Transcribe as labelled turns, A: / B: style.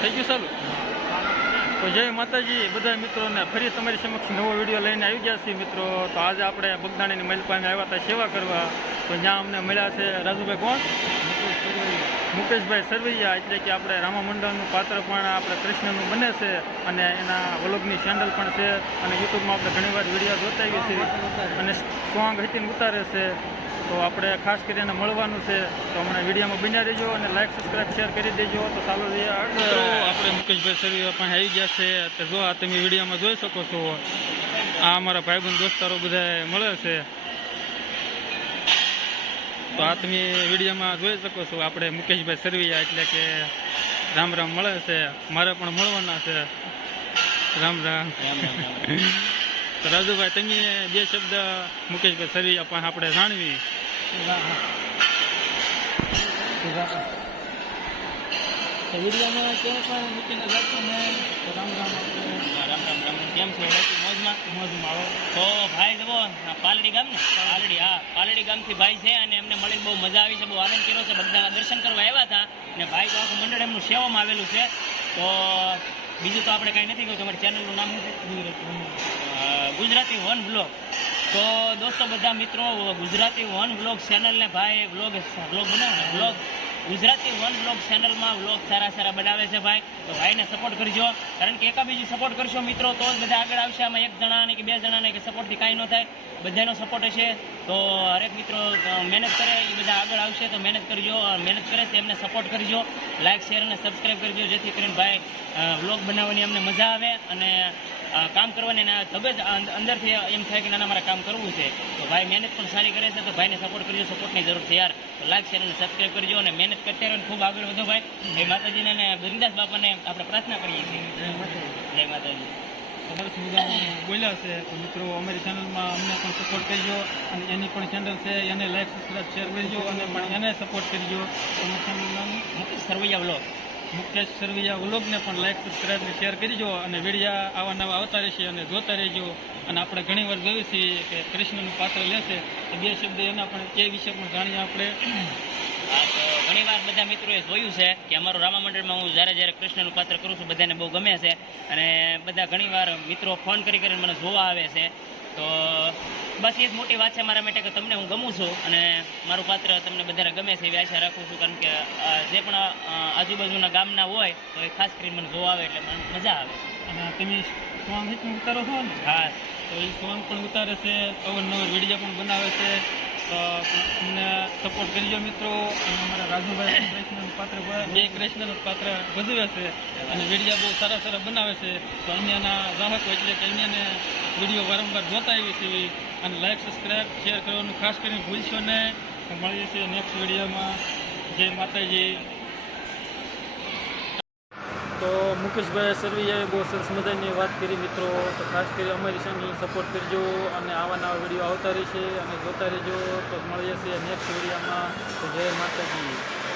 A: થઈ ગયું ચાલુ? તો જય માતાજી બધા મિત્રોને ફરી તમારી સમક્ષ નવો વીડિયો લઈને આવી ગયા છીએ મિત્રો. તો આજે આપણે બગદાણીની મહેલ આવ્યા હતા સેવા કરવા. તો જ્યાં અમને મળ્યા છે રાજુભાઈ કોણ? મુકેશભાઈ સરવૈયા. એટલે કે આપણે રામા મંડળનું પાત્ર પણ આપણે કૃષ્ણનું બને છે અને એના વલોગની સેન્ડલ પણ છે. અને યુટ્યુબમાં આપણે ઘણીવાર વીડિયો જોતા આવીએ છીએ. અને સોંગ હતીને ઉતારે છે. તો આપણે ખાસ કરીને મળવાનું છે તો હમણાં વિડીયોમાં બન્યા દેજો અને લાઈક સબસ્ક્રાઈબ શેર કરી દેજો. તો ચાલો આપણે મુકેશભાઈ સરવૈયા પણ આવી ગયા છે. તો જો આ તમે વિડીયોમાં જોઈ શકો છો આ અમારા ભાઈબંધ દોસ્તારો બધા મળે છે. તો આ તમે વિડીયોમાં જોઈ શકો છો આપણે મુકેશભાઈ સરવૈયા એટલે કે રામ રામ મળે છે. મારે પણ મળવાના છે. રામ રામ. તો રાજુભાઈ તમે બે શબ્દ મુકેશભાઈ સરવૈયા પણ આપણે જાણવી. વિડીયોમાં ક્યારે પણ મૂકીને રાખો ને રામ રામ
B: રામ રામ રામ કેમ છો મોજમાં
A: મોજમાં
B: તો ભાઈ આ પાલડી ગામ ને પાલડી હા પાલડી ગામથી ભાઈ છે અને એમને મળીને બહુ મજા આવી છે બહુ આનંદ કર્યો છે બગદાના દર્શન કરવા આવ્યા હતા અને ભાઈ તો આખું મંડળ એમનું સેવામાં આવેલું છે તો બીજું તો આપણે કાંઈ નથી કહ્યું તમારી ચેનલનું નામ છે ગુજરાતી વન બ્લોગ તો દોસ્તો બધા મિત્રો, ગુજરાતી વન બ્લોગ ચેનલને ભાઈ બ્લોગ બ્લોગ બનાવે બ્લોગ ગુજરાતી વન બ્લોગ ચેનલમાં બ્લોગ સારા સારા બનાવે છે ભાઈ. તો ભાઈને સપોર્ટ કરજો. કારણ કે એકા બીજી સપોર્ટ કરશો મિત્રો, તો જ બધા આગળ આવશે. આમાં એક જણાને કે બે જણાને કે સપોર્ટથી કાંઈ ન થાય. બધાનો સપોર્ટ હશે. તો હરેક મિત્રો મહેનત કરે, એ બધા આગળ આવશે. તો મહેનત કરજો. મહેનત કરે છે, એમને સપોર્ટ કરજો. લાઇક શેર અને સબસ્ક્રાઈબ કરજો. જેથી કરીને ભાઈ વ્લોગ બનાવવાની અમને મજા આવે અને કામ કરવાની ધબે અંદરથી એમ થાય કે નાના મારે કામ કરવું છે. તો ભાઈ મહેનત પણ સારી કરે છે તો ભાઈને સપોર્ટ કરજો સપોર્ટની જરૂર છે યાર. તો લાઈક શેર અને સબસ્ક્રાઈબ કરજો અને મહેનત કરતા રહો અને ખૂબ આગળ વધો ભાઈ. જય માતાજીને અને બિરદાસ બાપાને આપણે પ્રાર્થના કરીએ છીએ. જય માતાજી.
A: સરસ મજાનું બોલ્યા છે તો મિત્રો અમારી ચેનલમાં અમને પણ સપોર્ટ કરજો અને એની પણ ચેનલ છે એને લાઈક સબસ્ક્રાઈબ શેર કરજો અને પણ એને સપોર્ટ કરજો. અમારી ચેનલનું
B: મુકેશ સરવૈયા વ્લોગ
A: મુકેશ સરવૈયા વ્લોગને પણ લાઈક સબસ્ક્રાઈબને શેર કરજો અને વિડીયા આવા નવા આવતા રહેશે અને જોતા રહેજો. અને આપણે ઘણી વાર જોયું છીએ કે કૃષ્ણનું પાત્ર લેશે તો બે શબ્દ એના પણ, એ વિશે પણ જાણીએ આપણે.
B: ઘણી વાર બધા મિત્રોએ જોયું છે કે અમારું રામા મંડળમાં હું જ્યારે જ્યારે કૃષ્ણનું પાત્ર કરું છું બધાને બહુ ગમે છે. અને બધા ઘણી વાર મિત્રો ફોન કરી કરીને મને જોવા આવે છે. તો બસ એ જ મોટી વાત છે મારા માટે કે તમને હું ગમું છું અને મારું પાત્ર તમને બધાને ગમે છે એવી આશા રાખું છું કારણ કે જે પણ આજુબાજુના ગામના હોય તો એ ખાસ કરીને મને જોવા આવે એટલે મને મજા આવે.
A: અને તમે સોંગ હિટનું ઉતારો છો ને?
B: હા.
A: તો એ સોંગ પણ ઉતારે છે અવનવર વીડિયો પણ બનાવે છે. તો અમને સપોર્ટ કરજો મિત્રો. અને અમારા રાજુભાઈ કૃષ્ણનું પાત્ર બે કૃષ્ણનું પાત્ર ભજવે છે. અને વીડિયો બહુ સારા સારા બનાવે છે. તો અમે એના ગ્રાહકો એટલે કે અમે વીડિયો વારંવાર જોતા આવીએ છીએ. અને લાઈક સબસ્ક્રાઈબ શેર કરવાનું ખાસ કરીને ભૂલશો નહીં. મળીએ છીએ નેક્સ્ટ વિડીયોમાં. જય માતાજી. તો મુકેશભાઈ સરવૈયાએ બહુ સરસ મજાની વાત કરી મિત્રો. તો ખાસ કરી અમારી ચેનલને સપોર્ટ કરજો અને આવા નવા વીડિયો આવતા રહેશે અને જોતા રહેજો. તો મળીએ છીએ નેક્સ્ટ વિડીયોમાં તો જય માતાજી.